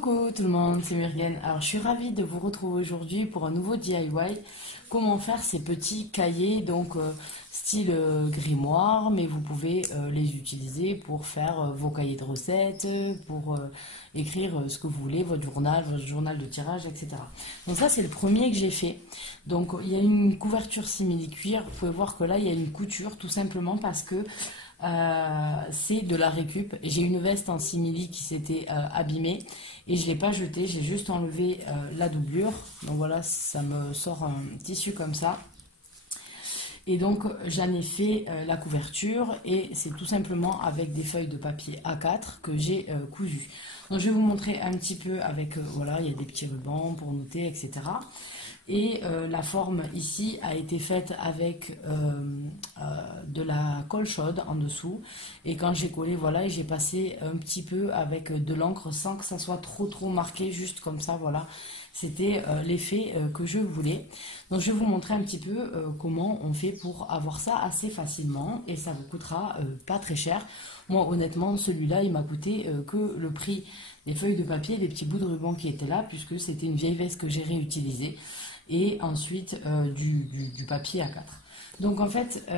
Coucou tout le monde, c'est Muriel. Alors je suis ravie de vous retrouver aujourd'hui pour un nouveau DIY. Comment faire ces petits cahiers, donc style grimoire, mais vous pouvez les utiliser pour faire vos cahiers de recettes, pour écrire ce que vous voulez, votre journal de tirage, etc. Donc ça c'est le premier que j'ai fait. Donc il y a une couverture simili-cuir. Vous pouvez voir que là il y a une couture tout simplement parce que c'est de la récup. J'ai une veste en simili qui s'était abîmée et je ne l'ai pas jetée, j'ai juste enlevé la doublure. Donc voilà, ça me sort un tissu comme ça. Et donc j'en ai fait la couverture et c'est tout simplement avec des feuilles de papier A4 que j'ai cousu. Donc je vais vous montrer un petit peu avec, voilà, il y a des petits rubans pour noter, etc. Et la forme ici a été faite avec de la colle chaude en dessous. Et quand j'ai collé, voilà, j'ai passé un petit peu avec de l'encre sans que ça soit trop marqué, juste comme ça, voilà. C'était l'effet que je voulais. Donc je vais vous montrer un petit peu comment on fait pour avoir ça assez facilement. Et ça vous coûtera pas très cher. Moi honnêtement, celui-là, il m'a coûté que le prix des feuilles de papier, des petits bouts de ruban qui étaient là, puisque c'était une vieille veste que j'ai réutilisée. Et ensuite du papier A4. Donc en fait,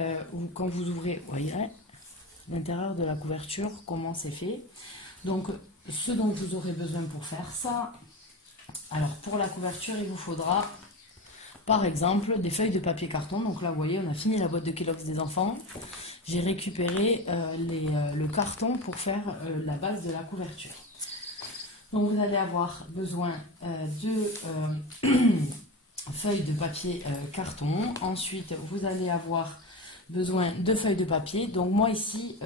quand vous ouvrez, vous voyez l'intérieur de la couverture, comment c'est fait. Donc ce dont vous aurez besoin pour faire ça, alors pour la couverture, il vous faudra par exemple des feuilles de papier carton. Donc là, vous voyez, on a fini la boîte de Kellogg's des enfants. J'ai récupéré le carton pour faire la base de la couverture. Donc vous allez avoir besoin de feuilles de papier carton. Ensuite, vous allez avoir besoin de feuilles de papier. Donc moi ici,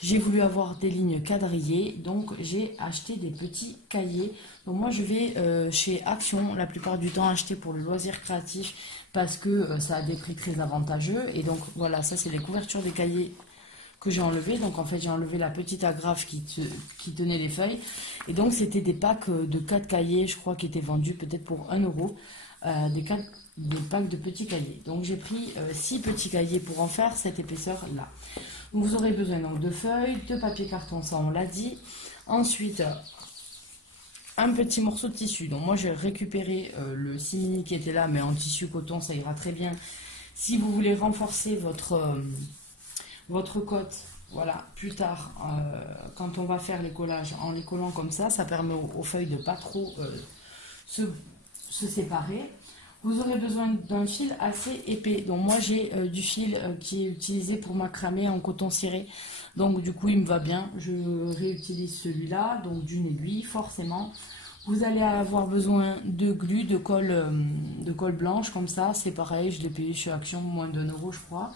j'ai voulu avoir des lignes quadrillées. Donc j'ai acheté des petits cahiers. Donc moi je vais chez Action la plupart du temps acheter pour le loisir créatif parce que ça a des prix très avantageux. Et donc voilà, ça c'est les couvertures des cahiers que j'ai enlevé. Donc en fait j'ai enlevé la petite agrafe qui tenait les feuilles. Et donc c'était des packs de 4 cahiers, je crois, qui étaient vendus peut-être pour 1 euro. Des packs de petits cahiers. Donc j'ai pris 6 petits cahiers pour en faire cette épaisseur là. Vous aurez besoin donc de feuilles, de papier carton, ça on l'a dit. Ensuite un petit morceau de tissu. Donc moi j'ai récupéré le simili qui était là, mais en tissu coton ça ira très bien. Si vous voulez renforcer votre cotte, voilà, plus tard quand on va faire les collages, en les collant comme ça, ça permet aux feuilles de pas trop se séparer. Vous aurez besoin d'un fil assez épais. Donc moi j'ai du fil qui est utilisé pour macramé en coton ciré. Donc du coup il me va bien. Je réutilise celui-là, donc d'une aiguille forcément. Vous allez avoir besoin de glu, de colle blanche comme ça. C'est pareil, je l'ai payé chez Action, moins d'1 euro je crois.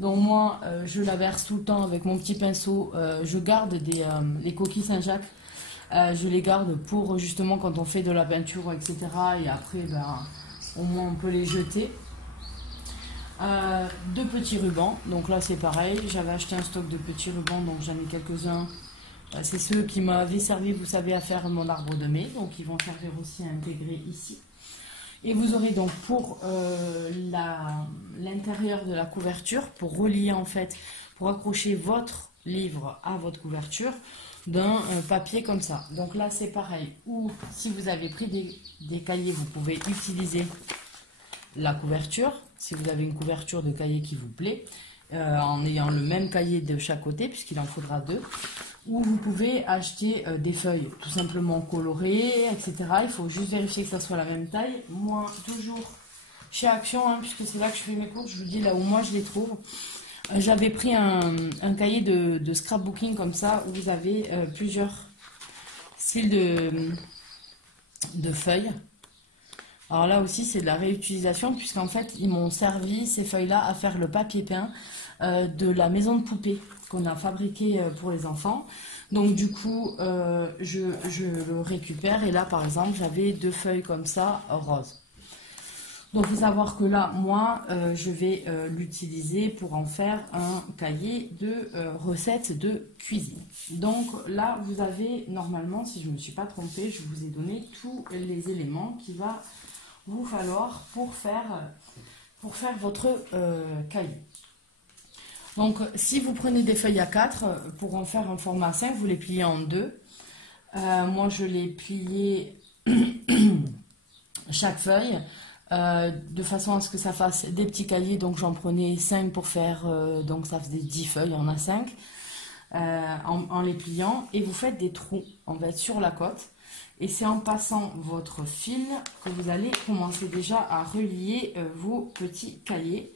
Donc moi je la verse tout le temps avec mon petit pinceau. Je garde les coquilles Saint-Jacques. Je les garde pour justement quand on fait de la peinture, etc. Et après, ben, au moins on peut les jeter. 2 petits rubans. Donc là c'est pareil. J'avais acheté un stock de petits rubans, donc j'en ai quelques-uns. C'est ceux qui m'avaient servi, vous savez, à faire mon arbre de mai. Donc ils vont servir aussi à intégrer ici. Et vous aurez donc pour l'intérieur de la couverture, pour relier en fait, pour accrocher votre livre à votre couverture, d'un papier comme ça. Donc là c'est pareil, ou si vous avez pris des cahiers, vous pouvez utiliser la couverture, si vous avez une couverture de cahier qui vous plaît, en ayant le même cahier de chaque côté, puisqu'il en faudra 2, ou vous pouvez acheter des feuilles tout simplement colorées, etc. Il faut juste vérifier que ça soit la même taille. Moi, toujours chez Action, hein, puisque c'est là que je fais mes courses, je vous dis là où moi je les trouve. J'avais pris un cahier de scrapbooking comme ça, où vous avez plusieurs styles de feuilles. Alors là aussi c'est de la réutilisation, puisqu'en fait ils m'ont servi ces feuilles-là à faire le papier peint de la maison de poupée qu'on a fabriqué pour les enfants. Donc du coup je le récupère, et là par exemple j'avais 2 feuilles comme ça roses. Donc, il faut savoir que là, moi, je vais l'utiliser pour en faire un cahier de recettes de cuisine. Donc là, vous avez, normalement, si je ne me suis pas trompée, je vous ai donné tous les éléments qu'il va vous falloir pour faire votre cahier. Donc, si vous prenez des feuilles A4, pour en faire un format 5, vous les pliez en 2. Moi, je l'ai plié chaque feuille de façon à ce que ça fasse des petits cahiers. Donc, j'en prenais 5 pour faire, donc ça faisait 10 feuilles, on a 5 en les pliant. Et vous faites des trous en fait sur la cote. Et c'est en passant votre fil que vous allez commencer déjà à relier vos petits cahiers.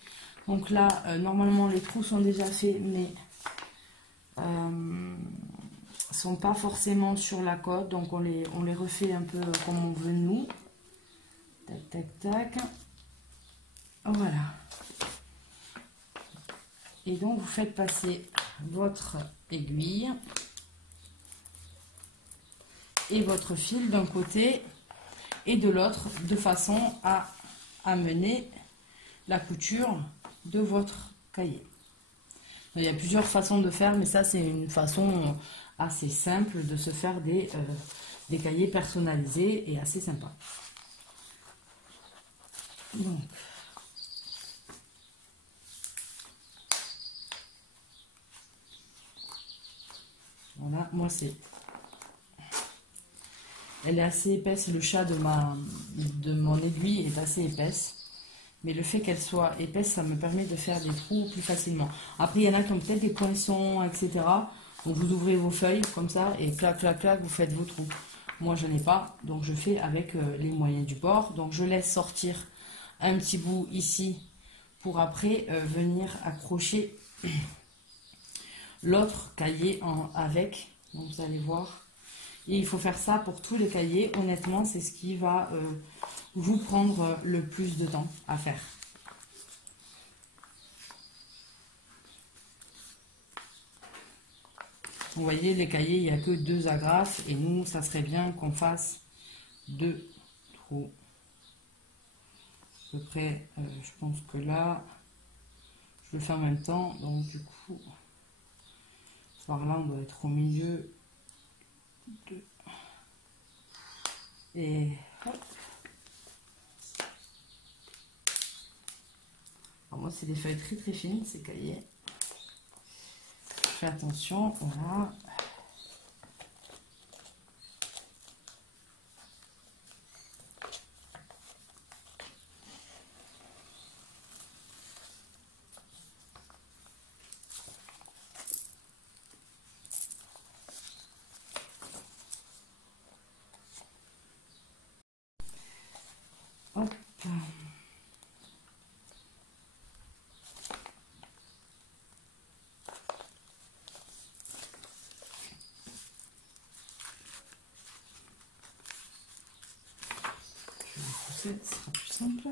Donc là, normalement, les trous sont déjà faits, mais sont pas forcément sur la cote. Donc on les refait un peu comme on veut nous. Tac, tac, tac. Voilà. Et donc, vous faites passer votre aiguille et votre fil d'un côté et de l'autre de façon à amener la couture de votre cahier. Il y a plusieurs façons de faire, mais ça c'est une façon assez simple de se faire des cahiers personnalisés et assez sympa. Donc, voilà, moi c'est... Elle est assez épaisse, le chat de mon aiguille est assez épaisse. Mais le fait qu'elle soit épaisse, ça me permet de faire des trous plus facilement. Après, il y en a qui ont peut-être des poinçons, etc. Donc vous ouvrez vos feuilles comme ça et clac, clac, clac, vous faites vos trous. Moi, je n'ai pas, donc je fais avec les moyens du bord. Donc je laisse sortir un petit bout ici pour après venir accrocher l'autre cahier avec. Donc vous allez voir. Et il faut faire ça pour tous les cahiers. Honnêtement, c'est ce qui va vous prendre le plus de temps à faire. Vous voyez, les cahiers, il n'y a que 2 agrafes. Et nous, ça serait bien qu'on fasse 2 trous. À peu près, je pense que là, je le fais en même temps. Donc du coup, par là, on doit être au milieu. 2. Et hop. Alors moi, c'est des feuilles très très fines, ces cahiers. Fais attention, voilà. Hop. Ce sera plus simple.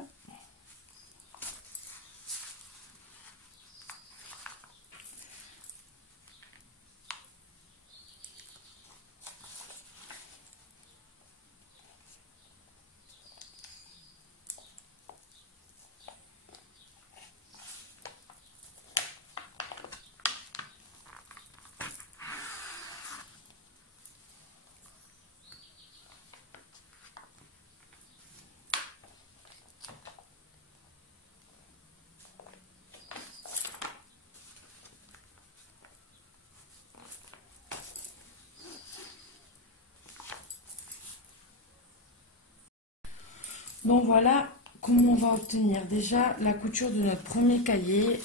Donc voilà comment on va obtenir déjà la couture de notre premier cahier.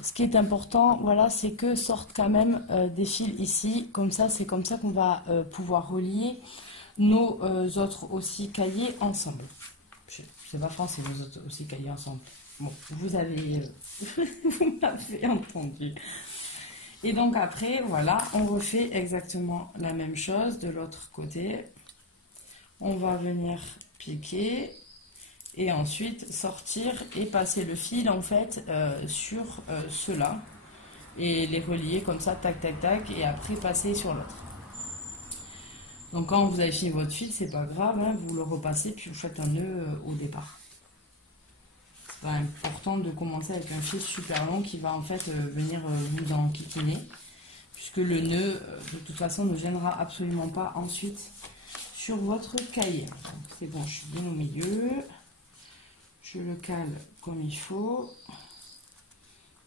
Ce qui est important, voilà, c'est que sortent quand même des fils ici, comme ça, c'est comme ça qu'on va pouvoir relier nos autres aussi cahiers ensemble. C'est pas français, nos autres aussi cahiers ensemble. Bon, vous avez, vous m'avez entendu. Et donc après, voilà, on refait exactement la même chose de l'autre côté. On va venir piquer et ensuite sortir et passer le fil en fait sur ceux-là et les relier comme ça, tac tac tac, et après passer sur l'autre. Donc quand vous avez fini votre fil, c'est pas grave, hein, vous le repassez puis vous faites un nœud au départ. C'est pas important de commencer avec un fil super long qui va en fait venir vous enquiquiner, puisque le nœud de toute façon ne gênera absolument pas ensuite sur votre cahier. C'est bon, je suis bien au milieu. Je le cale comme il faut.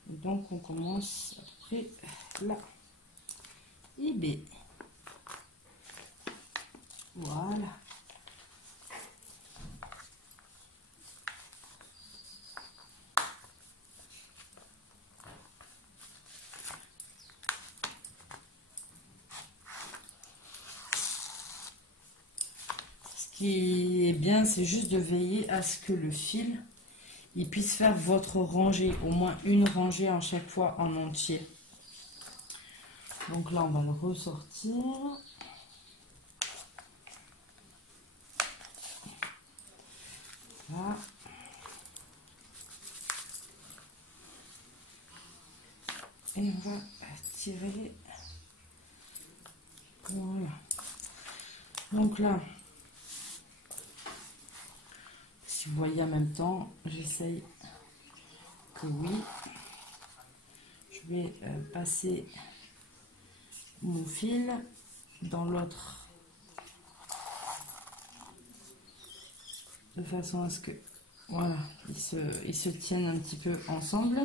Et donc on commence à peu près là. Et B. Voilà. Ce qui est bien, c'est juste de veiller à ce que le fil, il puisse faire votre rangée, au moins une rangée en chaque fois en entier. Donc là, on va le ressortir. Là. Et on va tirer. Voilà. Donc là, si vous voyez en même temps, j'essaye que oui. Je vais passer mon fil dans l'autre de façon à ce que voilà, ils se tiennent un petit peu ensemble.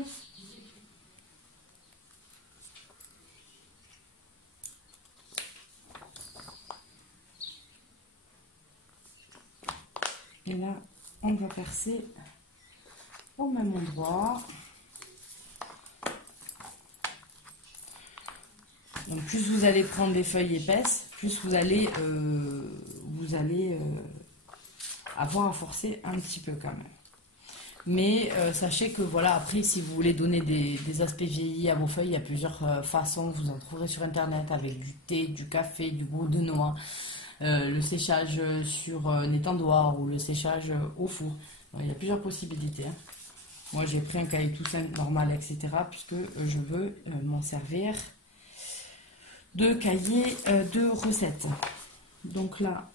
Et là, on va percer au même endroit. Donc plus vous allez prendre des feuilles épaisses, plus vous allez avoir à forcer un petit peu quand même. Mais sachez que voilà, après si vous voulez donner des aspects vieillis à vos feuilles, il y a plusieurs façons, vous en trouverez sur internet avec du thé, du café, du goût de noix, le séchage sur un étendoir ou le séchage au four. Donc, il y a plusieurs possibilités. Hein. Moi j'ai pris un cahier tout simple, normal, etc. puisque je veux m'en servir de cahier de recettes. Donc là,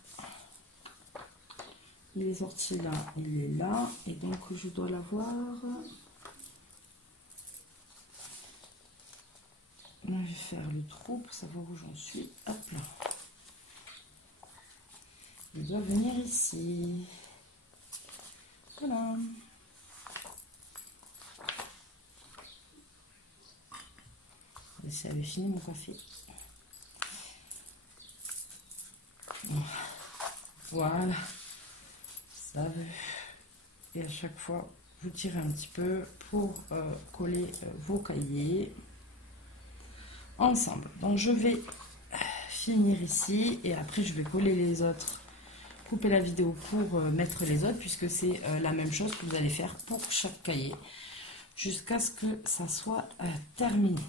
il est sorti là, il est là, et donc je dois l'avoir. Là, je vais faire le trou pour savoir où j'en suis. Hop là. Il doit venir ici. Voilà. Ça avait fini mon café. Voilà. Ça veut. Et à chaque fois, vous tirez un petit peu pour coller vos cahiers ensemble. Donc je vais finir ici et après je vais coller les autres, couper la vidéo pour mettre les autres puisque c'est la même chose que vous allez faire pour chaque cahier jusqu'à ce que ça soit terminé.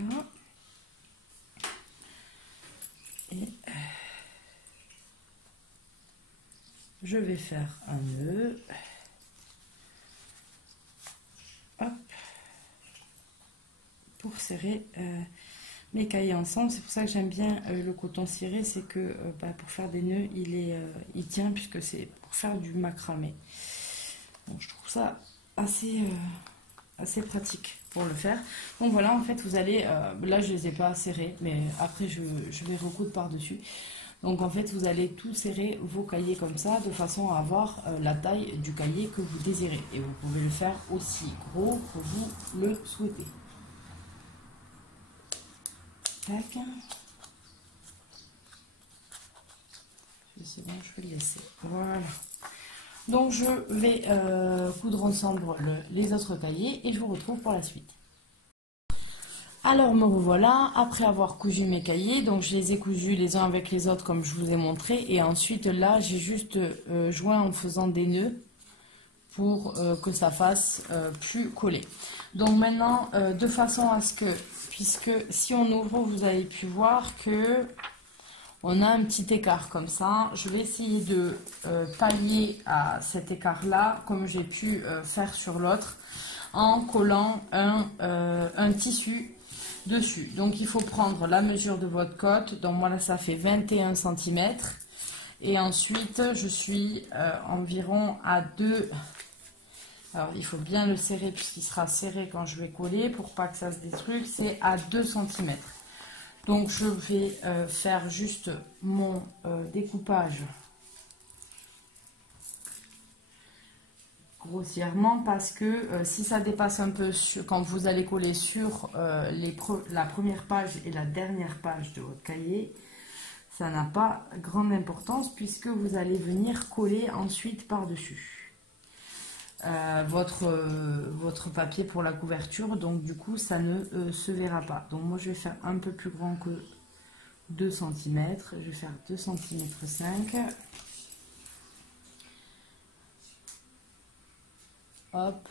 Voilà. Et je vais faire un nœud. Hop. Pour serrer mes cahiers ensemble. C'est pour ça que j'aime bien le coton ciré, c'est que pour faire des nœuds, il tient puisque c'est pour faire du macramé. Donc, je trouve ça assez pratique pour le faire. Donc voilà, en fait, vous allez, là je les ai pas serrés, mais après je vais recoudre par-dessus. Donc en fait, vous allez tout serrer vos cahiers comme ça, de façon à avoir la taille du cahier que vous désirez. Et vous pouvez le faire aussi gros que vous le souhaitez. Tac. C'est bon, je vais le laisser. Voilà. Donc je vais coudre ensemble les autres cahiers et je vous retrouve pour la suite. Alors me revoilà, après avoir cousu mes cahiers, donc je les ai cousus les uns avec les autres comme je vous ai montré. Et ensuite là j'ai juste joint en faisant des nœuds pour que ça fasse plus coller. Donc maintenant de façon à ce que, puisque si on ouvre vous avez pu voir que on a un petit écart comme ça. Je vais essayer de pallier à cet écart-là, comme j'ai pu faire sur l'autre, en collant un tissu dessus. Donc il faut prendre la mesure de votre côte. Donc moi là ça fait 21 cm. Et ensuite je suis environ à 2. Alors il faut bien le serrer puisqu'il sera serré quand je vais coller pour pas que ça se détruise. C'est à 2 cm. Donc je vais faire juste mon découpage grossièrement parce que si ça dépasse un peu quand vous allez coller sur la première page et la dernière page de votre cahier, ça n'a pas grande importance puisque vous allez venir coller ensuite par-dessus votre papier pour la couverture. Donc du coup ça ne se verra pas. Donc moi je vais faire un peu plus grand que 2 cm. Je vais faire 2 cm 5. Hop,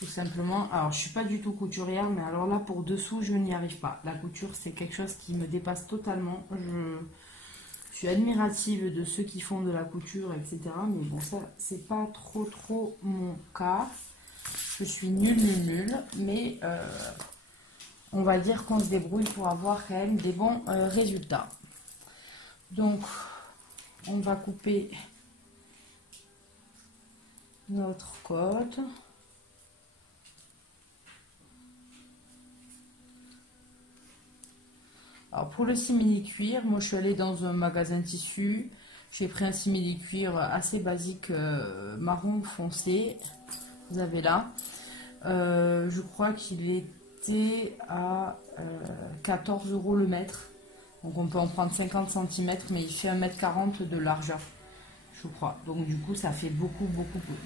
tout simplement. Alors je suis pas du tout couturière, mais alors là pour dessous je n'y arrive pas. La couture c'est quelque chose qui me dépasse totalement. Je suis admirative de ceux qui font de la couture, etc. Mais bon, ça c'est pas trop mon cas. Je suis nulle, mais on va dire qu'on se débrouille pour avoir quand même des bons résultats. Donc on va couper notre côte. Alors pour le simili-cuir, moi je suis allée dans un magasin tissu. J'ai pris un simili-cuir assez basique marron foncé. Vous avez là. Je crois qu'il était à 14 € le mètre. Donc on peut en prendre 50 cm, mais il fait 1,40 m de largeur, je crois. Donc du coup ça fait beaucoup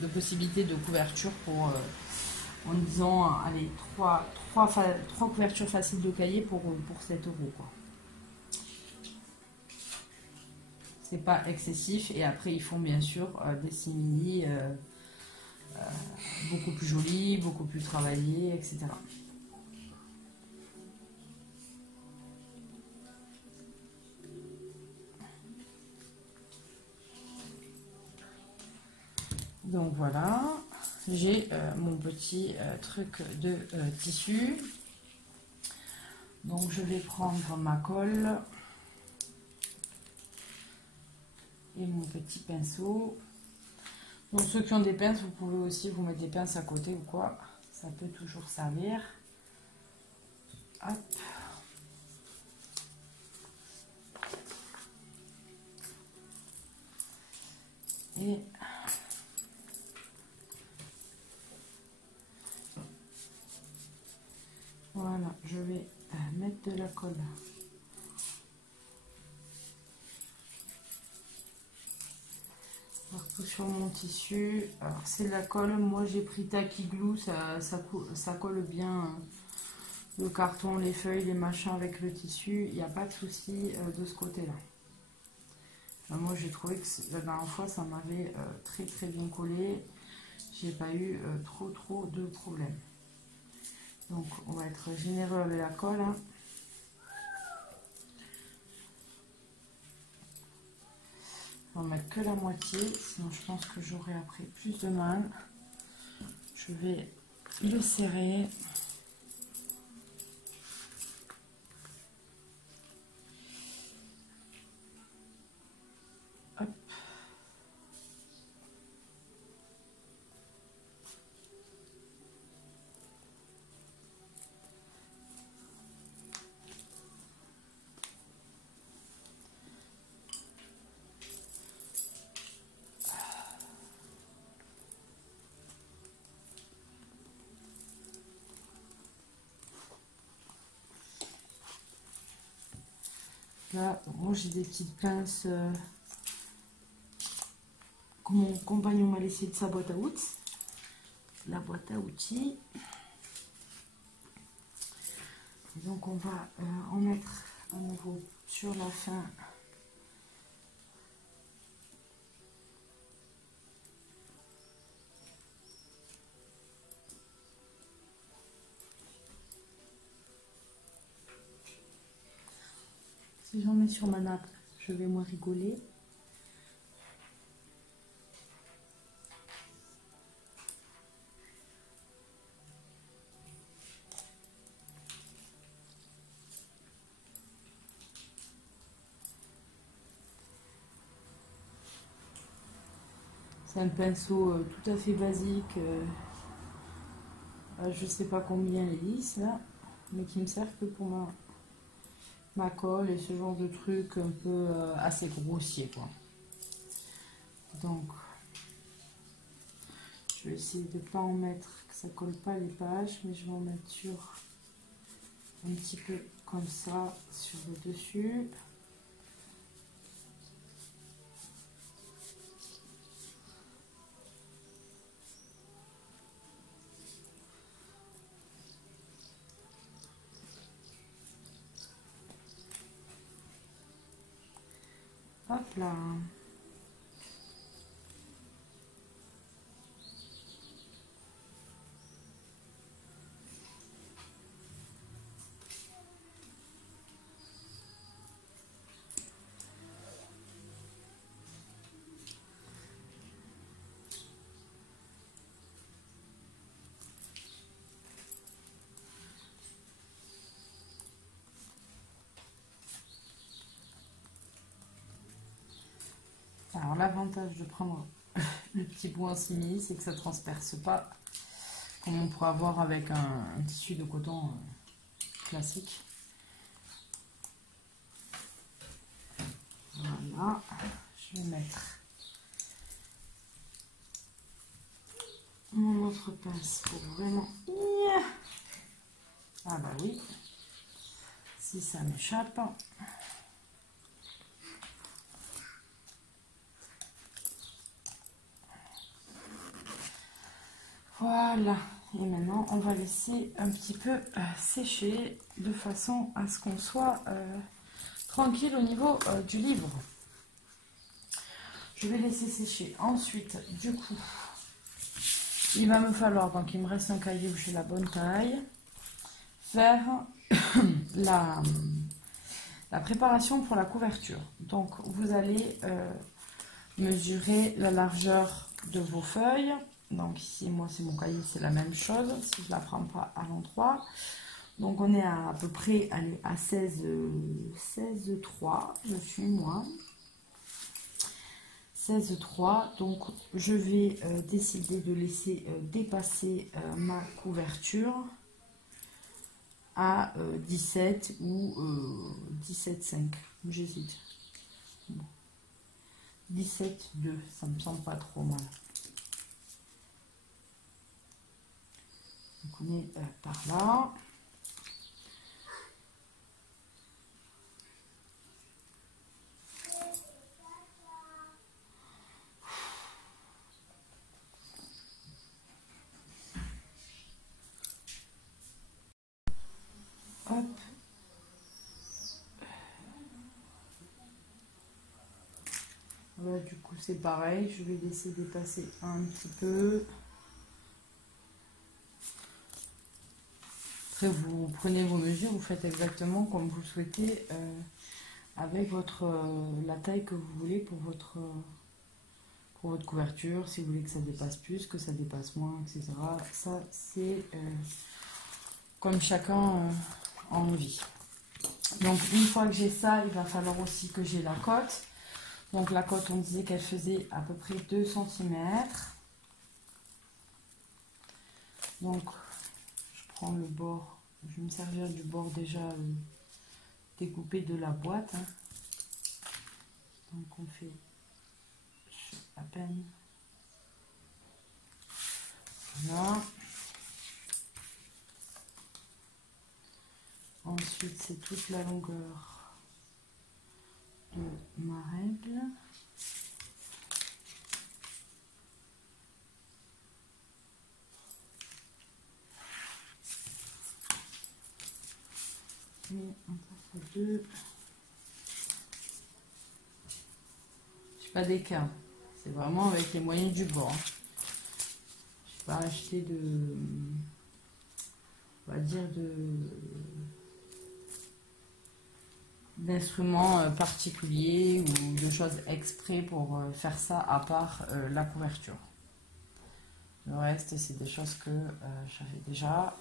de possibilités de couverture pour, en disant, allez, 3 couvertures faciles de cahier pour 7 €, quoi. C'est pas excessif. Et après ils font bien sûr des simili beaucoup plus jolis, beaucoup plus travaillés, etc. Donc voilà, j'ai mon petit truc de tissu. Donc je vais prendre ma colle et mon petit pinceau. Donc ceux qui ont des pinces, vous pouvez aussi vous mettre des pinces à côté ou quoi, ça peut toujours servir. Hop. Et voilà, je vais mettre de la colle partout sur mon tissu. Alors c'est de la colle, moi j'ai pris Tacky Glue, ça colle bien le carton, les feuilles, les machins avec le tissu, il n'y a pas de souci de ce côté là. Moi j'ai trouvé que la dernière fois ça m'avait très bien collé, j'ai pas eu trop de problèmes. Donc on va être généreux avec la colle, hein. On va mettre que la moitié, sinon je pense que j'aurai après plus de mal. Je vais le serrer. Hop. Là, moi j'ai des petites pinces que mon compagnon m'a laissé de sa boîte à outils. La boîte à outils. Et donc on va en mettre à nouveau sur la fin. Si j'en mets sur ma nappe, je vais moins rigoler. C'est un pinceau tout à fait basique. Je sais pas combien il lisse là, mais qui me sert que pour ma colle et ce genre de truc un peu assez grossier quoi. Donc je vais essayer de pas en mettre, que ça colle pas les pages, mais je vais en mettre sur un petit peu comme ça sur le dessus. Hop là. Alors l'avantage de prendre le petit bout en simili, c'est que ça ne transperce pas comme on pourrait avoir avec un tissu de coton classique. Voilà, je vais mettre mon autre pince pour vraiment... Ah bah oui, si ça m'échappe. Voilà, et maintenant on va laisser un petit peu sécher de façon à ce qu'on soit tranquille au niveau du livre. Je vais laisser sécher. Ensuite, du coup, il va me falloir, donc il me reste un cahier où j'ai la bonne taille, faire la préparation pour la couverture. Donc vous allez mesurer la largeur de vos feuilles. Donc ici, moi, c'est mon cahier, c'est la même chose, si je ne la prends pas à l'endroit. Donc on est à peu près à 16,3, je suis moi. 16,3, donc je vais décider de laisser dépasser ma couverture à 17 ou 17,5, j'hésite. Bon. 17,2, ça me semble pas trop mal. Donc on est par là. Hop. Là, du coup, c'est pareil. Je vais laisser dépasser un petit peu. Après, vous prenez vos mesures, vous faites exactement comme vous souhaitez avec la taille que vous voulez pour votre couverture. Si vous voulez que ça dépasse plus, que ça dépasse moins, etc. Ça, c'est comme chacun a envie. Donc, une fois que j'ai ça, il va falloir aussi que j'ai la cote. Donc, la cote, on disait qu'elle faisait à peu près 2 cm. Donc, je prends le bord. Je vais me servir du bord déjà découpé de la boîte. Hein. Donc, on fait à peine. Voilà. Ensuite, c'est toute la longueur de ma règle. Et on passe à 2. Je n'ai pas d'écart. C'est vraiment avec les moyens du bord. Je n'ai pas acheté on va dire d'instruments particuliers ou de choses exprès pour faire ça à part la couverture. Le reste, c'est des choses que j'avais déjà.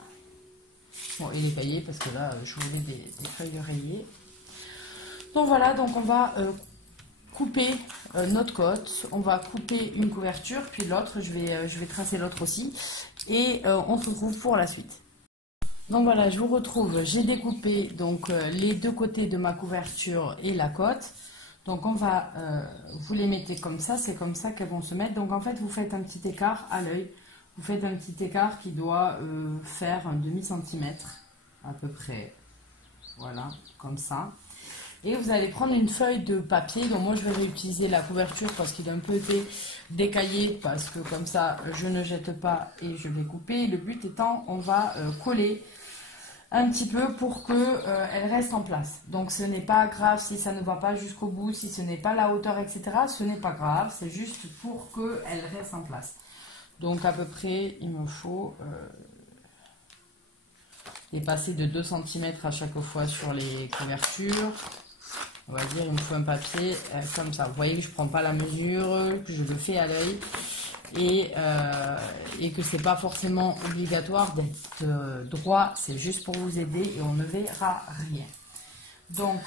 Bon, et les cahiers, parce que là, je voulais des feuilles rayées. Donc voilà, donc on va couper notre côte, on va couper une couverture, puis l'autre, je vais tracer l'autre aussi, et on se retrouve pour la suite. Donc voilà, je vous retrouve, j'ai découpé donc les deux côtés de ma couverture et la côte. Donc on va, vous les mettez comme ça, c'est comme ça qu'elles vont se mettre. Donc en fait, vous faites un petit écart à l'œil, vous faites un petit écart qui doit faire un demi-centimètre à peu près, voilà, comme ça. Et vous allez prendre une feuille de papier, donc moi je vais réutiliser la couverture parce qu'il a un peu été décaillé, parce que comme ça je ne jette pas et je vais couper. Le but étant, on va coller un petit peu pour qu'elle reste en place. Donc ce n'est pas grave si ça ne va pas jusqu'au bout, si ce n'est pas la hauteur, etc. Ce n'est pas grave, c'est juste pour qu'elle reste en place. Donc à peu près, il me faut dépasser de 2 cm à chaque fois sur les couvertures. On va dire, il me faut un papier comme ça. Vous voyez que je ne prends pas la mesure, que je le fais à l'œil et que ce n'est pas forcément obligatoire d'être droit. C'est juste pour vous aider et on ne verra rien. Donc,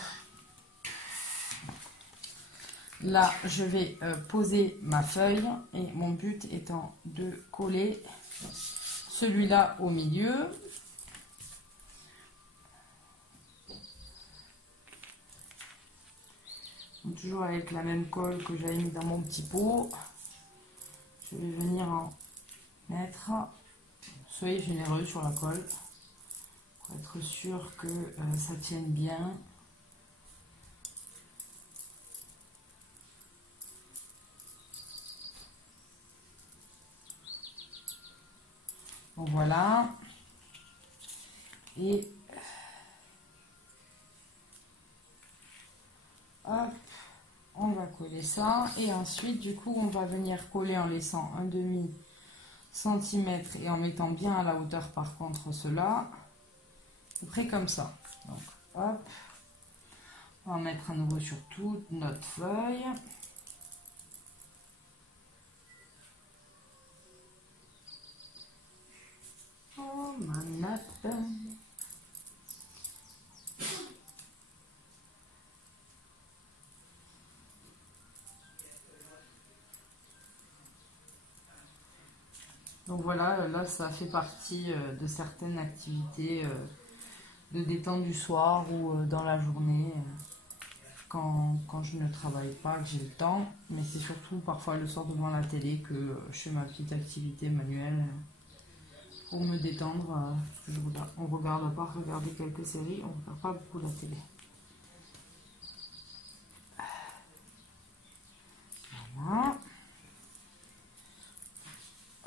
là, je vais poser ma feuille et mon but étant de coller celui-là au milieu. Toujours avec la même colle que j'avais mis dans mon petit pot. Je vais venir en mettre. Soyez généreux sur la colle pour être sûr que ça tienne bien. Donc voilà. Et hop. On va coller ça et ensuite du coup on va venir coller en laissant un demi centimètre et en mettant bien à la hauteur par contre cela, à peu près comme ça. Donc hop, on va mettre à nouveau sur toute notre feuille. Oh ma nappe. Donc voilà, là ça fait partie de certaines activités de détente du soir ou dans la journée quand je ne travaille pas, que j'ai le temps. Mais c'est surtout parfois le soir devant la télé que je fais ma petite activité manuelle pour me détendre. On regarde, à part regarder quelques séries, on ne regarde pas beaucoup la télé. Voilà.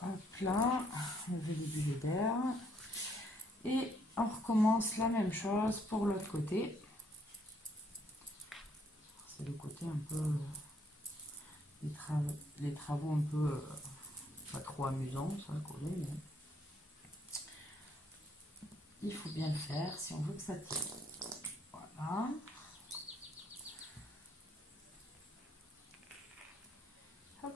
Hop là, lever les bulles d'air. Et on recommence la même chose pour l'autre côté. C'est le côté un peu... les travaux un peu... pas trop amusants, ça, coller, mais... il faut bien le faire si on veut que ça tienne. Voilà. Hop.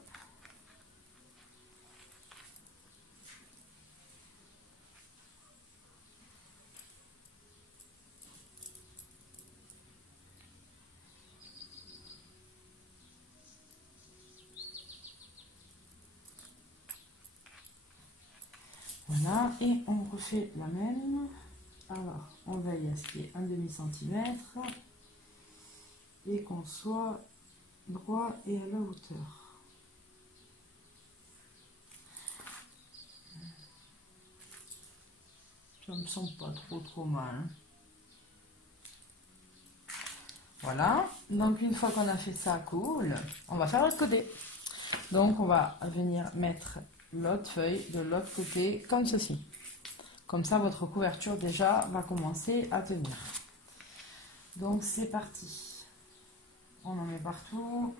Voilà, et on refait la même. Alors, on veille à ce qu'il y ait un demi-centimètre et qu'on soit droit et à la hauteur. Ça me semble pas trop mal. Voilà, donc une fois qu'on a fait ça, cool, on va faire l'autre côté. Donc on va venir mettre l'autre feuille de l'autre côté comme ceci. Comme ça, votre couverture déjà va commencer à tenir. Donc c'est parti. On en met partout.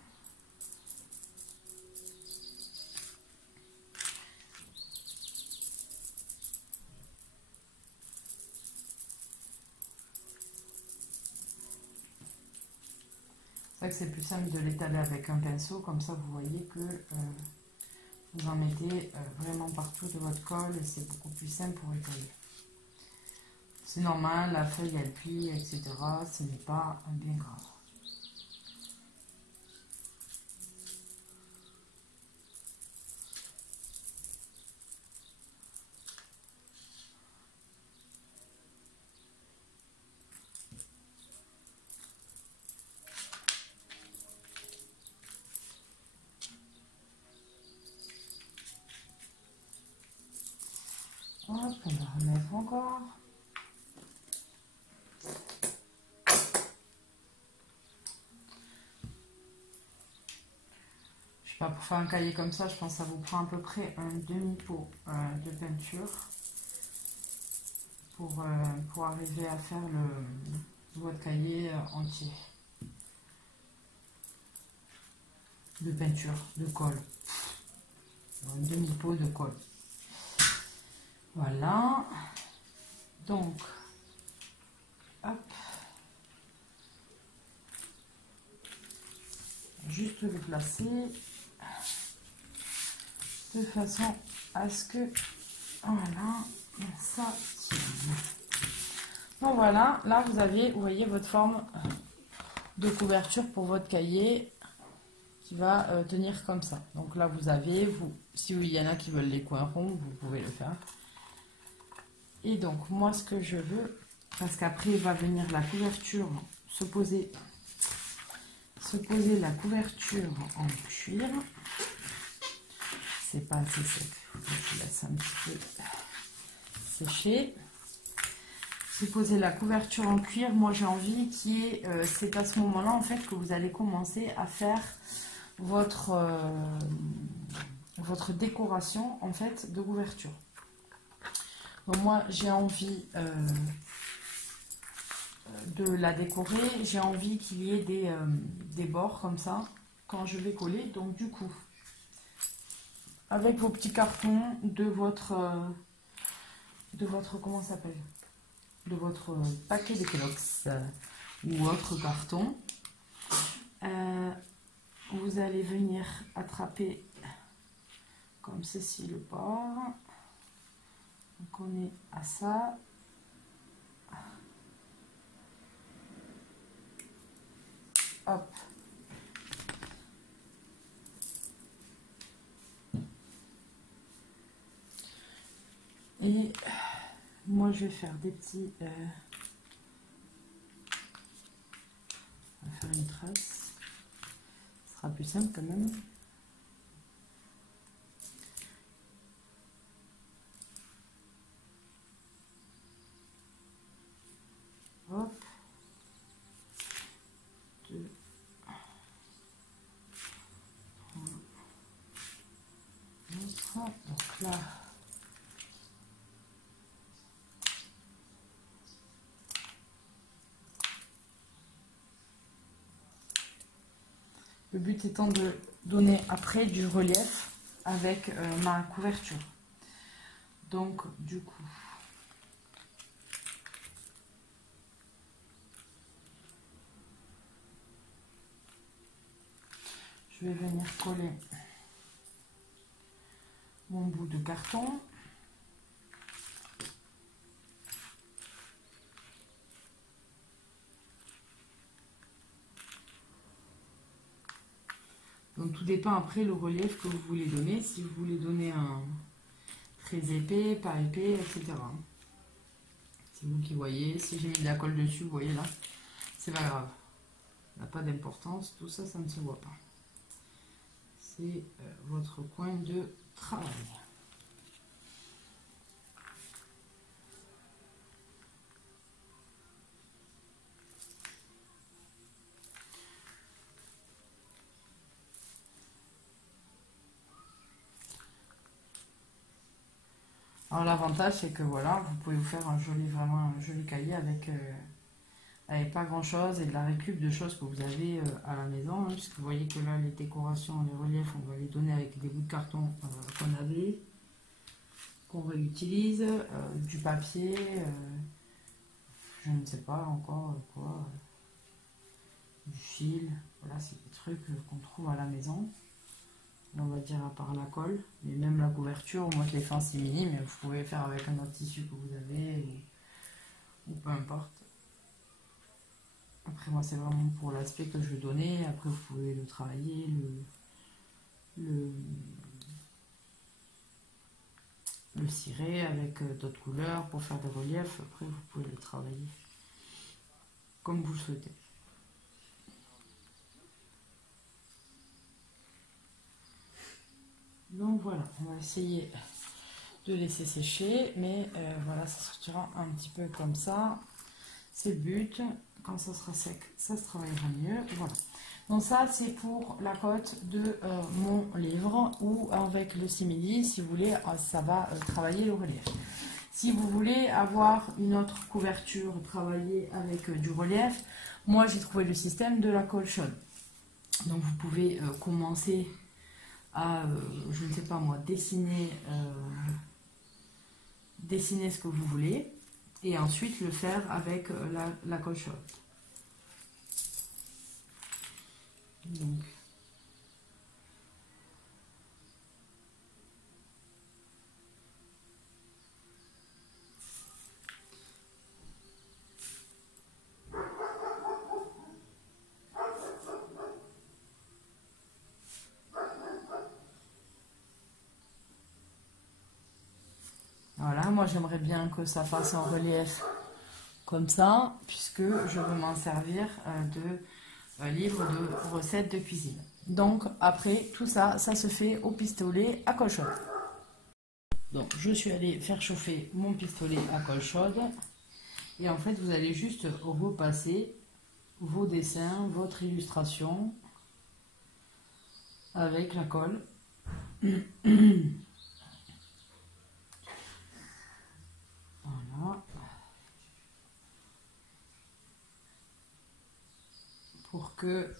C'est vrai que c'est plus simple de l'étaler avec un pinceau, comme ça vous voyez que vous en mettez vraiment partout de votre colle et c'est beaucoup plus simple pour étaler. C'est normal, la feuille elle plie, etc. Ce n'est pas un bien grave. Hop, on va remettre encore. Je sais pas, pour faire un cahier comme ça, je pense que ça vous prend à peu près un demi-pot de peinture pour arriver à faire votre cahier entier de peinture, de colle. Un demi-pot de colle. Voilà. Donc, hop. Juste le placer de façon à ce que, voilà, ça tienne. Donc voilà, là vous voyez votre forme de couverture pour votre cahier qui va tenir comme ça. Donc là vous avez, si il y en a qui veulent les coins ronds, vous pouvez le faire. Et donc moi ce que je veux, parce qu'après va venir la couverture, se poser la couverture en cuir. C'est pas assez sec, je laisse un petit peu sécher. Se poser la couverture en cuir, moi j'ai envie c'est à ce moment-là en fait que vous allez commencer à faire votre décoration en fait de couverture. Donc moi j'ai envie de la décorer, j'ai envie qu'il y ait des bords comme ça quand je vais coller. Donc du coup, avec vos petits cartons de votre comment ça s'appelle, de votre paquet de Kellogg's ou autre carton, vous allez venir attraper comme ceci le bord. Donc on est à ça. Hop. Et moi je vais faire des petits... on va faire une trace. Ce sera plus simple quand même. Hop. 2. 3. Donc là... Le but étant de donner après du relief avec ma couverture. Donc du coup, je vais venir coller mon bout de carton. Donc tout dépend après le relief que vous voulez donner, si vous voulez donner un très épais, pas épais, etc. C'est vous qui voyez. Si j'ai mis de la colle dessus, vous voyez là, c'est pas grave. Ça n'a pas d'importance, tout ça, ça ne se voit pas. C'est votre coin de travail. Alors l'avantage c'est que voilà, vous pouvez vous faire vraiment un joli cahier avec pas grand chose et de la récup de choses que vous avez à la maison, hein, puisque vous voyez que là les décorations, les reliefs, on va les donner avec des bouts de carton qu'on avait, qu'on réutilise, du papier, je ne sais pas encore quoi, du fil, voilà, c'est des trucs qu'on trouve à la maison. On va dire à part la colle, mais même la couverture, moi je l'ai fait en simili, mais vous pouvez faire avec un autre tissu que vous avez, ou peu importe. Après moi c'est vraiment pour l'aspect que je veux donner, après vous pouvez le travailler, le cirer avec d'autres couleurs pour faire des reliefs, après vous pouvez le travailler comme vous le souhaitez. Donc voilà, on va essayer de laisser sécher, mais voilà, ça sortira un petit peu comme ça. C'est le but. Quand ça sera sec, ça se travaillera mieux. Voilà. Donc ça, c'est pour la cote de mon livre, ou avec le simili, si vous voulez, ça va travailler le relief. Si vous voulez avoir une autre couverture travaillée avec du relief, moi j'ai trouvé le système de la colle chaude. Donc vous pouvez commencer à, je ne sais pas moi, dessiner ce que vous voulez, et ensuite le faire avec la colle chaude. Donc, voilà, moi j'aimerais bien que ça fasse un relief comme ça, puisque je veux m'en servir de livre de recettes de cuisine. Donc après tout ça, ça se fait au pistolet à colle chaude. Donc je suis allée faire chauffer mon pistolet à colle chaude, et en fait vous allez juste repasser vos dessins, votre illustration avec la colle. Voilà. Pour que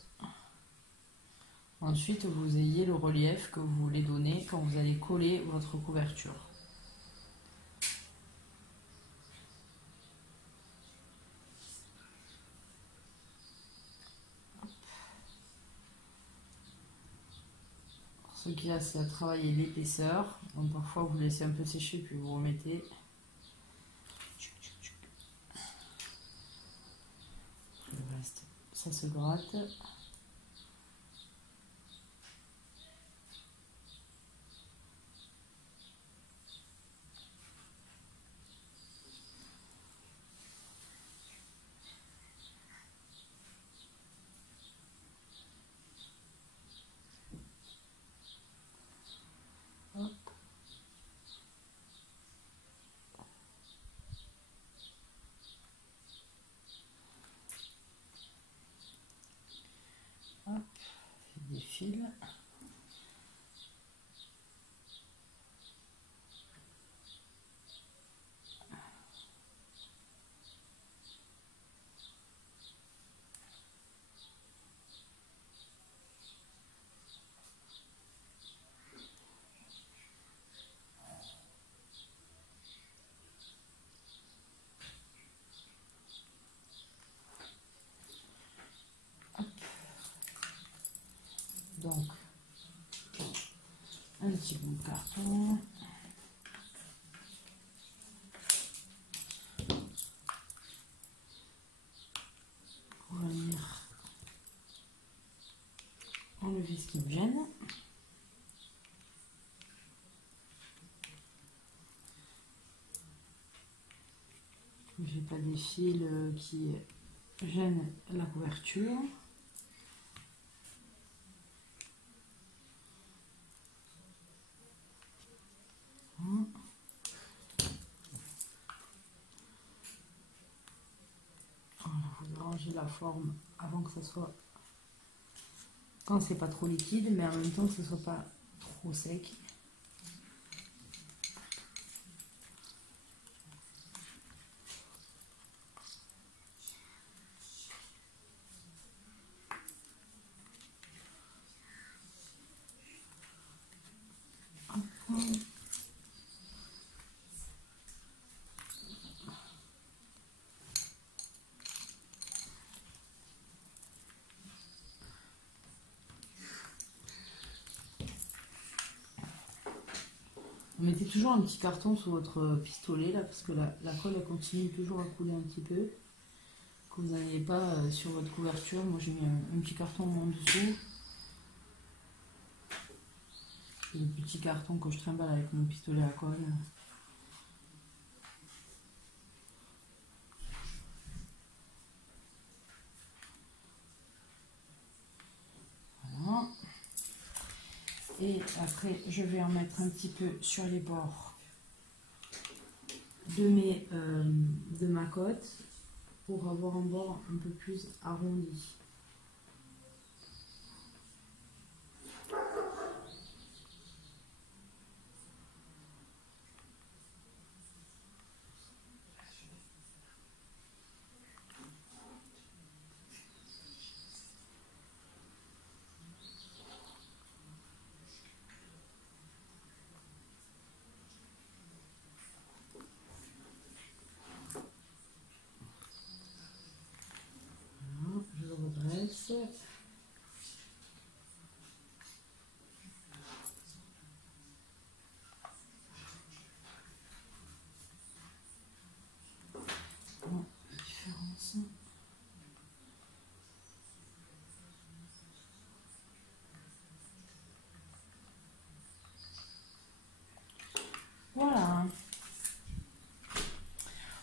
ensuite vous ayez le relief que vous voulez donner quand vous allez coller votre couverture. Ce qu'il y a, c'est à travailler l'épaisseur. Donc parfois vous laissez un peu sécher puis vous remettez. Le reste, ça se gratte. Hop. Hop. Des fils. Donc, un petit bout de carton. Pour venir enlever ce qui me gêne. J'ai pas des fils qui gênent la couverture. Voilà, vous arrangez la forme avant que ça soit, quand c'est pas trop liquide, mais en même temps que ce soit pas trop sec. Mettez toujours un petit carton sous votre pistolet là, parce que la colle elle continue toujours à couler un petit peu. Que vous n'ayez pas sur votre couverture. Moi j'ai mis un petit carton en dessous. C'est le petit carton que je trimballe avec mon pistolet à colle. Voilà. Et après je vais en mettre un petit peu sur les bords de ma côte pour avoir un bord un peu plus arrondi. Je le redresse. Bon, la différence. Voilà.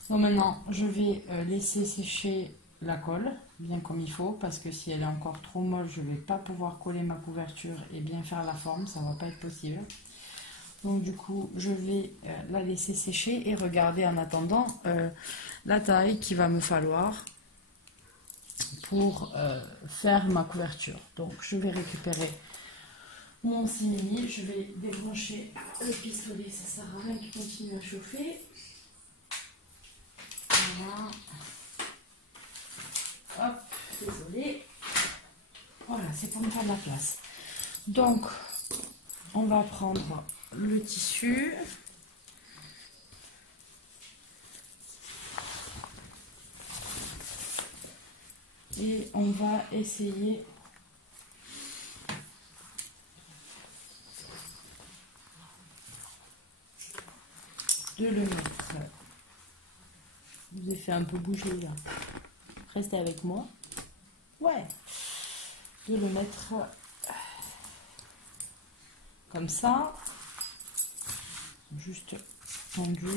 Bon, maintenant, je vais laisser sécher la colle bien comme il faut, parce que si elle est encore trop molle, je ne vais pas pouvoir coller ma couverture et bien faire la forme, ça ne va pas être possible. Donc du coup, je vais la laisser sécher et regarder en attendant la taille qu'il va me falloir pour faire ma couverture. Donc je vais récupérer mon simili, je vais débrancher le pistolet, ça sert à rien qu'il continue à chauffer. Voilà. Hop, désolé. Voilà, c'est pour me faire de la place. Donc, on va prendre le tissu. Et on va essayer de le mettre. Je vous ai fait un peu bouger là. Restez avec moi. Ouais. De le mettre comme ça. Juste tendu.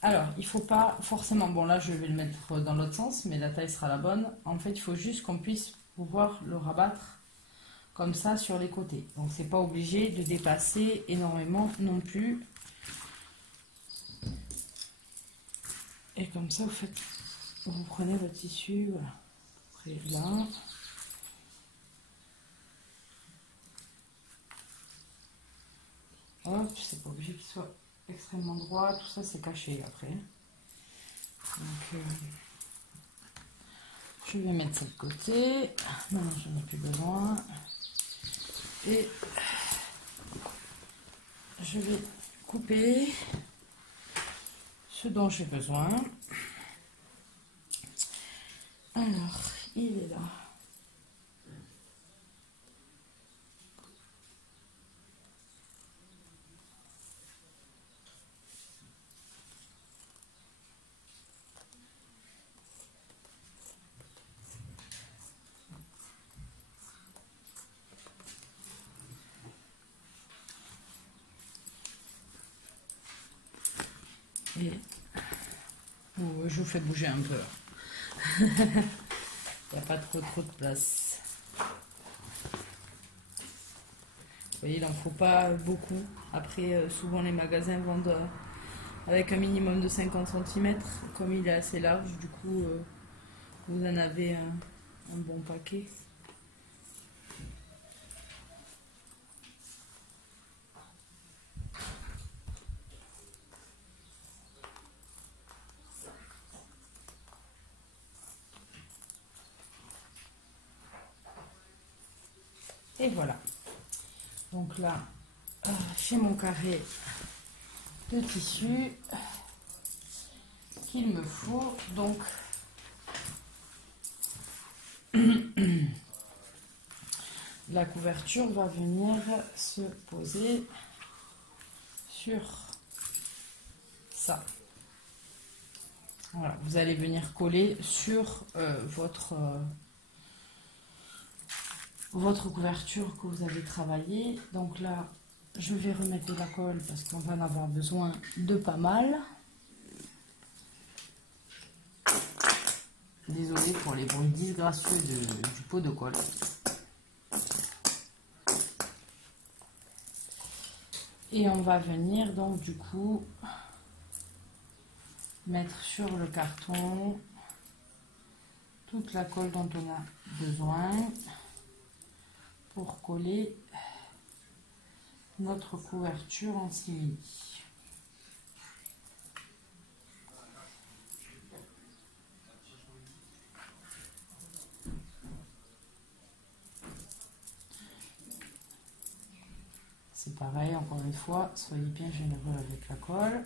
Alors, il faut pas forcément... Bon, là, je vais le mettre dans l'autre sens, mais la taille sera la bonne. En fait, il faut juste qu'on puisse pouvoir le rabattre comme ça sur les côtés. Donc, c'est pas obligé de dépasser énormément non plus. Et comme ça, vous prenez votre tissu, voilà. Après, là. Hop, c'est pas obligé qu'il soit extrêmement droit. Tout ça, c'est caché après. Donc, je vais mettre ça de côté. Non, je n'en ai plus besoin. Et je vais couper ce dont j'ai besoin. Alors, il est là. Et je vous fais bouger un peu. Il n'y a pas trop de place. Vous voyez, il n'en faut pas beaucoup. Après, souvent les magasins vendent avec un minimum de 50 cm. Comme il est assez large, du coup, vous en avez un bon paquet. Et voilà. Donc là, j'ai mon carré de tissu qu'il me faut. Donc, la couverture va venir se poser sur ça. Voilà, vous allez venir coller sur votre couverture que vous avez travaillée. Donc là, je vais remettre de la colle parce qu'on va en avoir besoin de pas mal. Désolée pour les bruits disgracieux du pot de colle. Et on va venir donc du coup mettre sur le carton toute la colle dont on a besoin pour coller notre couverture en simili. C'est pareil, encore une fois, soyez bien généreux avec la colle.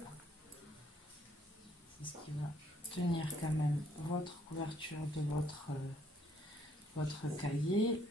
C'est ce qui va tenir quand même votre couverture de votre cahier.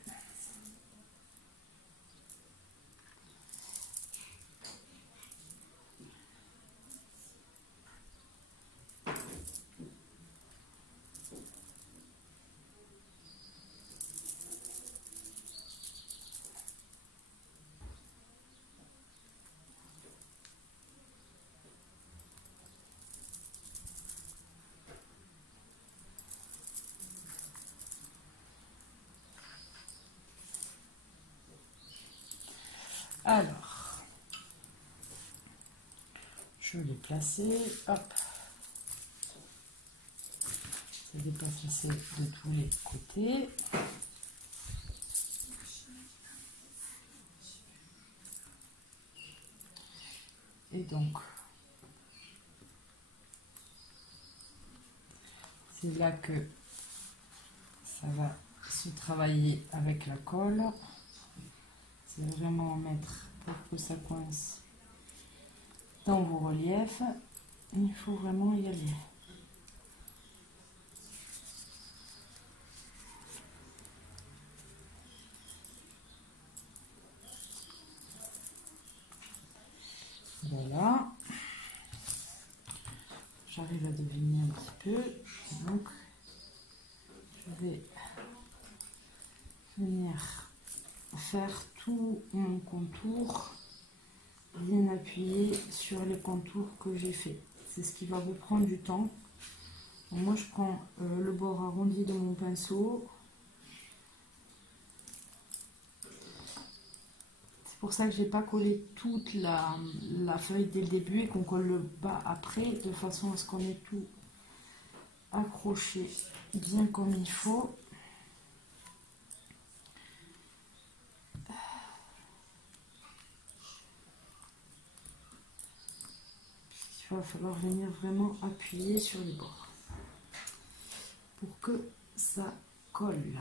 Alors, je l'ai placé, hop, c'est déplacé de tous les côtés. Et donc, c'est là que ça va se travailler avec la colle. C'est vraiment mettre pour que ça coince dans vos reliefs. Il faut vraiment y aller. Voilà. J'arrive à deviner un petit peu. Donc, je vais venir faire tout mon contour bien appuyé sur les contours que j'ai fait. C'est ce qui va vous prendre du temps. Donc moi je prends le bord arrondi de mon pinceau. C'est pour ça que j'ai pas collé toute la feuille dès le début et qu'on colle le bas après, de façon à ce qu'on ait tout accroché bien comme il faut. Il va falloir venir vraiment appuyer sur les bords pour que ça colle.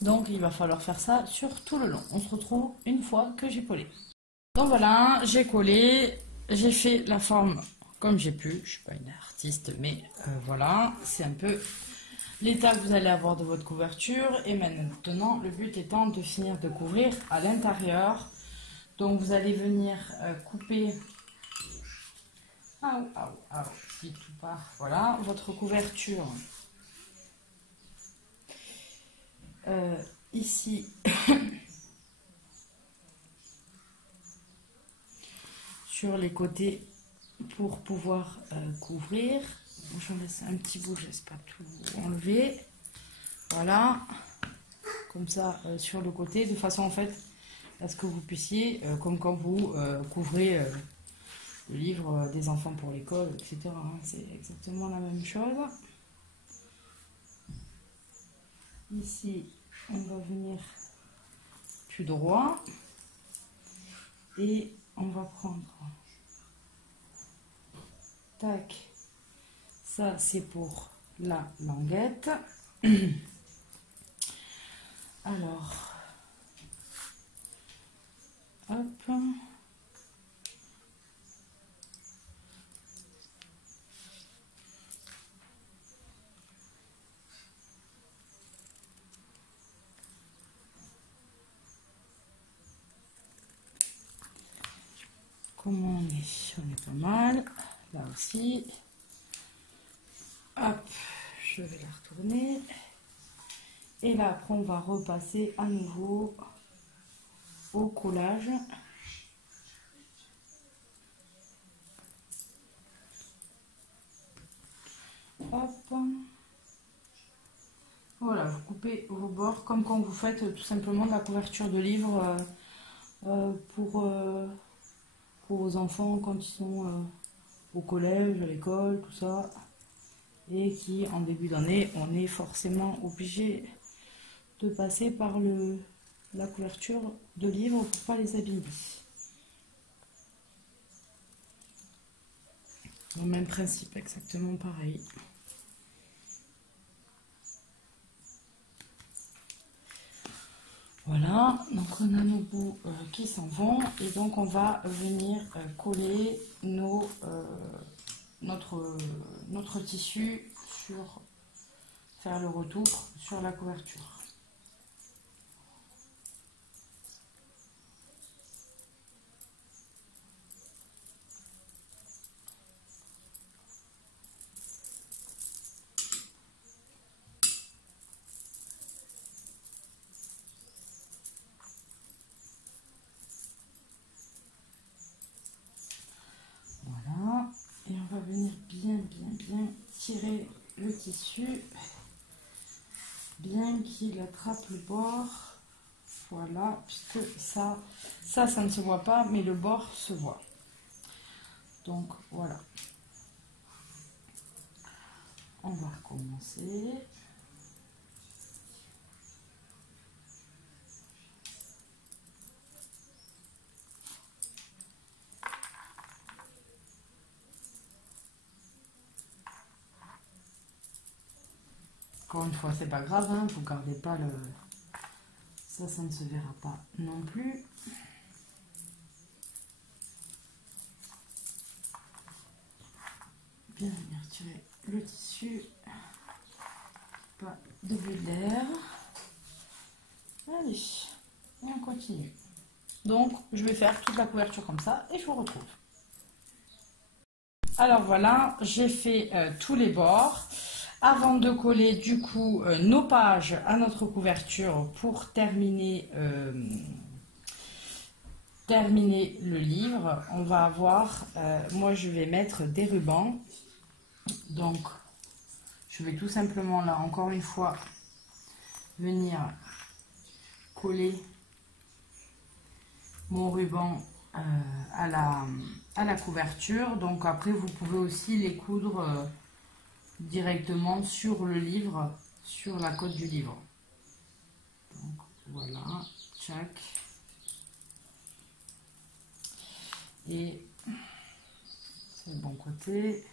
Donc il va falloir faire ça sur tout le long. On se retrouve une fois que j'ai collé. Donc voilà, j'ai collé, j'ai fait la forme comme j'ai pu. Je ne suis pas une artiste, mais voilà, c'est un peu l'état que vous allez avoir de votre couverture. Et maintenant, le but étant de finir de couvrir à l'intérieur. Donc vous allez venir couper, si tout part, voilà, votre couverture ici. Sur les côtés pour pouvoir couvrir. J'en laisse un petit bout, j'espère pas tout enlever. Voilà, comme ça sur le côté, de façon en fait à ce que vous puissiez, comme quand vous couvrez le livre des enfants pour l'école, etc. Hein, c'est exactement la même chose. Ici, on va venir tout droit et on va prendre, tac, ça c'est pour la languette. Alors, hop, comment on est pas mal, là aussi. Hop, je vais la retourner. Et là, après, on va repasser à nouveau au collage. Hop. Voilà, vous coupez vos bords comme quand vous faites tout simplement de la couverture de livre pour pour vos enfants quand ils sont au collège, à l'école, tout ça. Et qui, en début d'année, on est forcément obligé de passer par la couverture de livres pour pas les abîmer. Le même principe, exactement pareil. Voilà, donc on a nos bouts qui s'en vont et donc on va venir coller notre tissu faire le retour sur la couverture. Voilà, et on va venir bien tirer le tissu, bien qu'il attrape le bord. Voilà, puisque ça ne se voit pas, mais le bord se voit. Donc voilà. On va recommencer. Encore une fois, c'est pas grave, hein, vous gardez pas le... Ça ne se verra pas non plus. Bien venir tirer le tissu. Pas de bulle d'air. Allez, et on continue. Donc, je vais faire toute la couverture comme ça et je vous retrouve. Alors voilà, j'ai fait tous les bords. Avant de coller du coup nos pages à notre couverture pour terminer le livre, on va avoir, moi je vais mettre des rubans. Donc, je vais tout simplement là, encore une fois, venir coller mon ruban à la couverture. Donc après, vous pouvez aussi les coudre directement sur le livre, sur la cote du livre. Donc voilà, tchac. Et c'est le bon côté.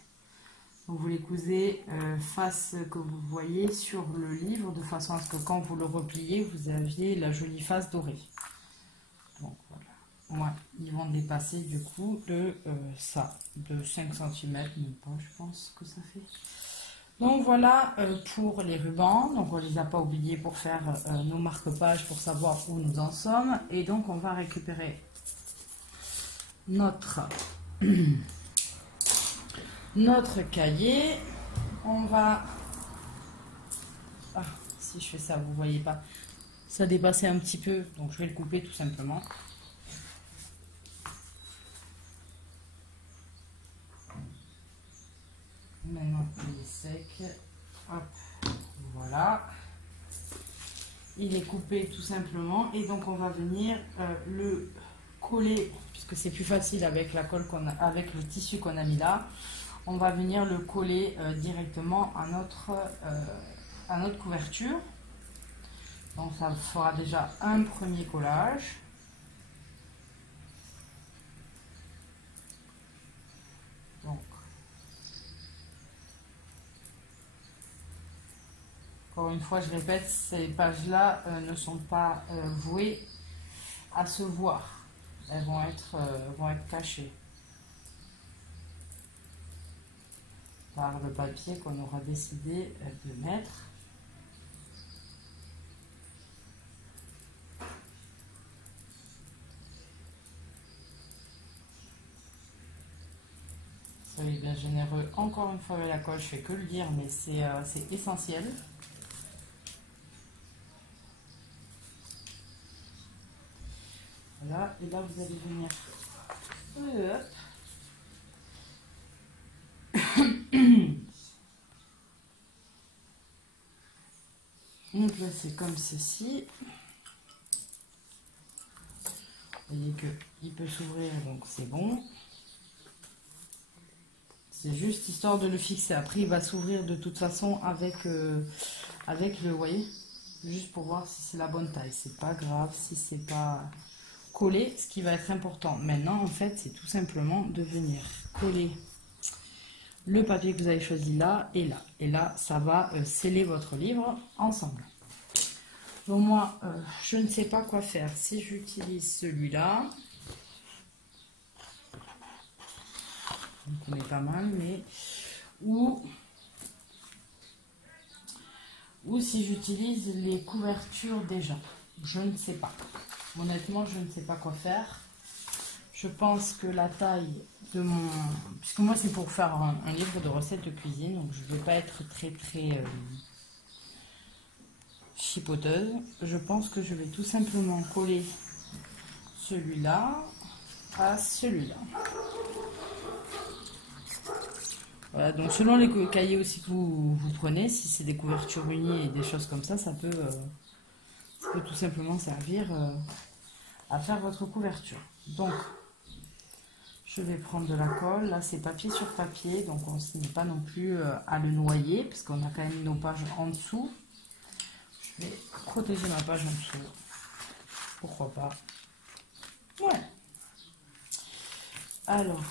Donc vous les cousez face que vous voyez sur le livre, de façon à ce que quand vous le repliez, vous aviez la jolie face dorée. Donc voilà. Ouais, ils vont dépasser du coup de 5 cm, même pas, je pense que ça fait. Donc voilà pour les rubans. Donc on les a pas oubliés pour faire nos marque-pages pour savoir où nous en sommes. Et donc on va récupérer notre cahier. On va... Ah, si je fais ça, vous voyez pas. Ça dépassait un petit peu, donc je vais le couper tout simplement. Maintenant, il est sec. Hop, voilà. Il est coupé tout simplement. Et donc, on va venir le coller, puisque c'est plus facile avec la colle avec le tissu qu'on a mis là. On va venir le coller directement à notre couverture. Donc, ça fera déjà un premier collage. Donc, encore une fois, je répète, ces pages-là ne sont pas vouées à se voir. Elles vont être cachées par le papier qu'on aura décidé de mettre. Soyez bien généreux. Encore une fois avec la colle, je fais que le dire, mais c'est essentiel. Voilà, et là vous allez venir. Donc là c'est comme ceci. Vous voyez qu'il peut s'ouvrir, donc c'est bon. C'est juste histoire de le fixer. Après, il va s'ouvrir de toute façon avec le, vous voyez, juste pour voir si c'est la bonne taille. C'est pas grave si c'est pas collé. Ce qui va être important maintenant, en fait, c'est tout simplement de venir coller le papier que vous avez choisi là et là. Et là, ça va sceller votre livre ensemble. Donc moi, je ne sais pas quoi faire si j'utilise celui-là. On est pas mal, mais ou si j'utilise les couvertures déjà. Je ne sais pas. Honnêtement, je ne sais pas quoi faire. Je pense que la taille de mon... Puisque moi, c'est pour faire un livre de recettes de cuisine, donc je ne vais pas être très chipoteuse. Je pense que je vais tout simplement coller celui-là à celui-là. Voilà, donc selon les cahiers aussi que vous prenez, si c'est des couvertures unies et des choses comme ça, ça peut tout simplement servir à faire votre couverture. Donc, je vais prendre de la colle. Là, c'est papier sur papier, donc on n'est pas non plus à le noyer, parce qu'on a quand même nos pages en dessous. Je vais protéger ma page en dessous. Pourquoi pas? Ouais. Alors...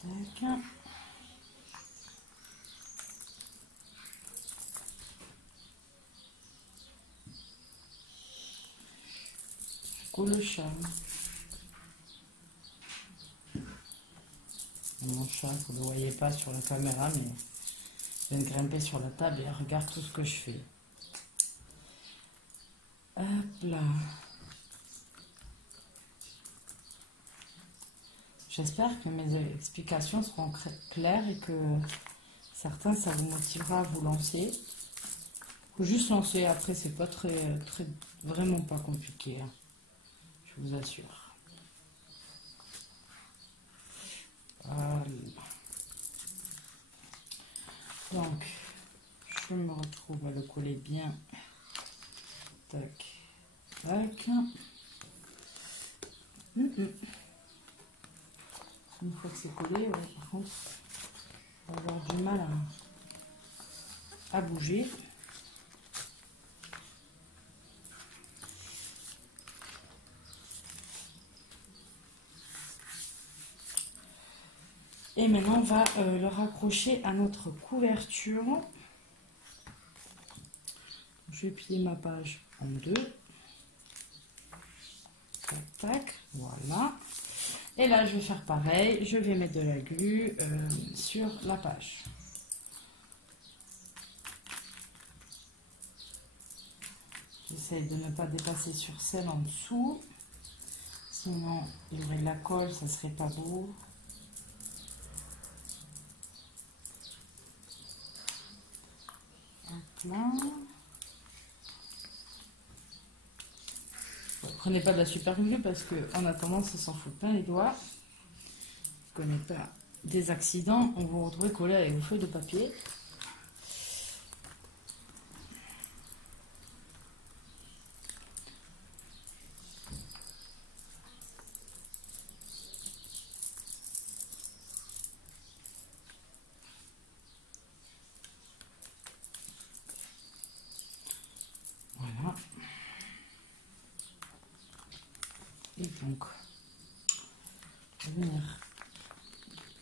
Tac. Le chat. Mon chat, vous ne le voyez pas sur la caméra, mais il vient de grimper sur la table et regarde tout ce que je fais. Hop là. J'espère que mes explications seront claires et que certains, ça vous motivera à vous lancer. Il faut juste lancer, après c'est pas vraiment pas compliqué, hein. Je vous assure. Voilà. Donc, je me retrouve à le coller bien. Tac, tac. Une fois que c'est collé, ouais, par contre, on va avoir du mal à bouger. Et maintenant, on va le raccrocher à notre couverture. Je vais plier ma page en deux. Tac, tac, voilà. Et là, je vais faire pareil. Je vais mettre de la glu sur la page. J'essaye de ne pas dépasser sur celle en dessous. Sinon, il y aurait de la colle, ça serait pas beau. Là. Prenez pas de la super glue parce qu'on a tendance à s'en foutre plein les doigts. Vous ne connaissez pas des accidents, on vous retrouve collé avec vos feuilles de papier. Voilà. Et donc, on va venir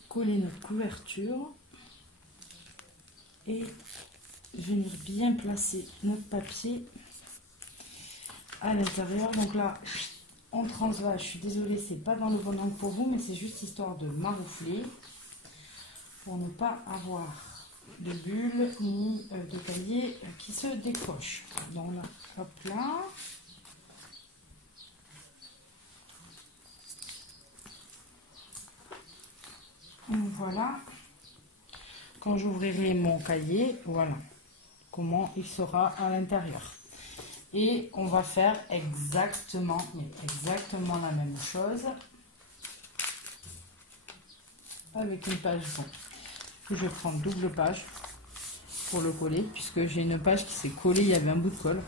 coller notre couverture et venir bien placer notre papier à l'intérieur. Donc là, en transvache, je suis désolée, c'est pas dans le bon angle pour vous, mais c'est juste histoire de maroufler pour ne pas avoir de bulles ni de cahier qui se décrochent. Donc là, hop là. Voilà. Quand j'ouvrirai mon cahier, voilà comment il sera à l'intérieur. Et on va faire exactement la même chose avec une page blanche. que je vais prendre double page pour le coller, puisque j'ai une page qui s'est collée, il y avait un bout de colle.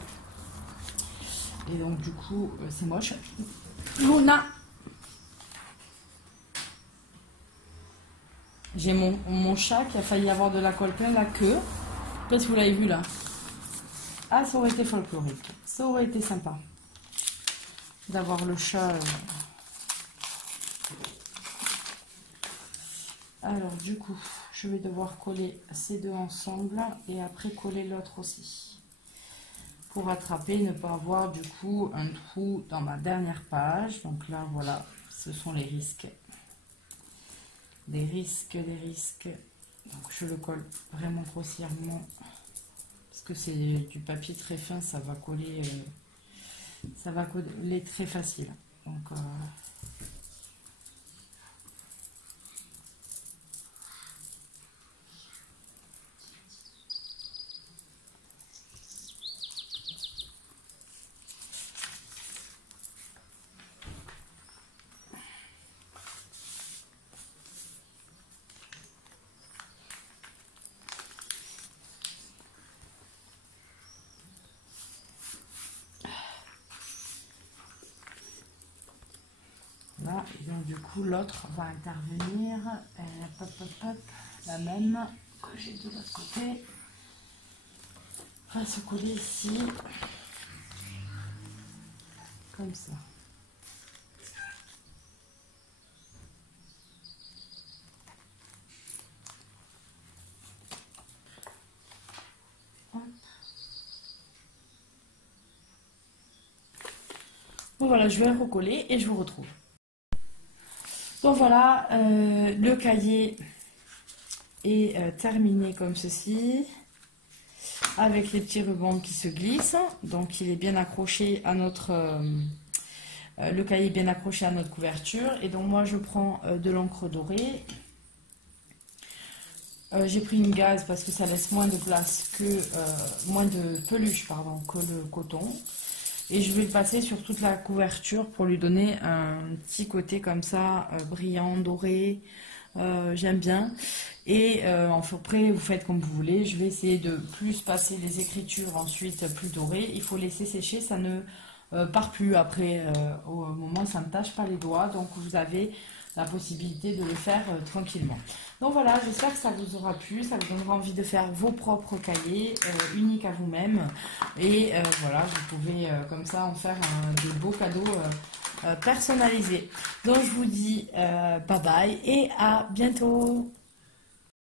Et donc du coup, c'est moche. Luna! J'ai mon chat qui a failli avoir de la colle plein la queue. Peut-être que vous l'avez vu là. Ah, ça aurait été folklorique. Ça aurait été sympa d'avoir le chat. Alors du coup, je vais devoir coller ces deux ensemble et après coller l'autre aussi. Pour attraper, ne pas avoir du coup un trou dans ma dernière page. Donc là, voilà, ce sont les risques. Des risques. Donc je le colle vraiment grossièrement. Parce que c'est du papier très fin, ça va coller très facile. Donc là, et donc du coup l'autre va intervenir, la même que j'ai de l'autre côté, va se coller ici, comme ça. Bon voilà, je vais recoller et je vous retrouve. Donc voilà, le cahier est terminé comme ceci, avec les petits rubans qui se glissent. Donc il est bien accroché à notre... le cahier est bien accroché à notre couverture. Et donc moi je prends de l'encre dorée. J'ai pris une gaze parce que ça laisse moins de place que... moins de peluche, pardon, que le coton. Et je vais le passer sur toute la couverture pour lui donner un petit côté comme ça, brillant, doré. J'aime bien. Et après, vous faites comme vous voulez. Je vais essayer de plus passer les écritures ensuite plus dorées. Il faut laisser sécher, ça ne part plus après. Au moment, ça ne tâche pas les doigts. Donc vous avez la possibilité de le faire tranquillement. Donc voilà, j'espère que ça vous aura plu, ça vous donnera envie de faire vos propres cahiers uniques à vous-même. Et voilà, vous pouvez comme ça en faire de beaux cadeaux personnalisés. Donc je vous dis bye bye et à bientôt.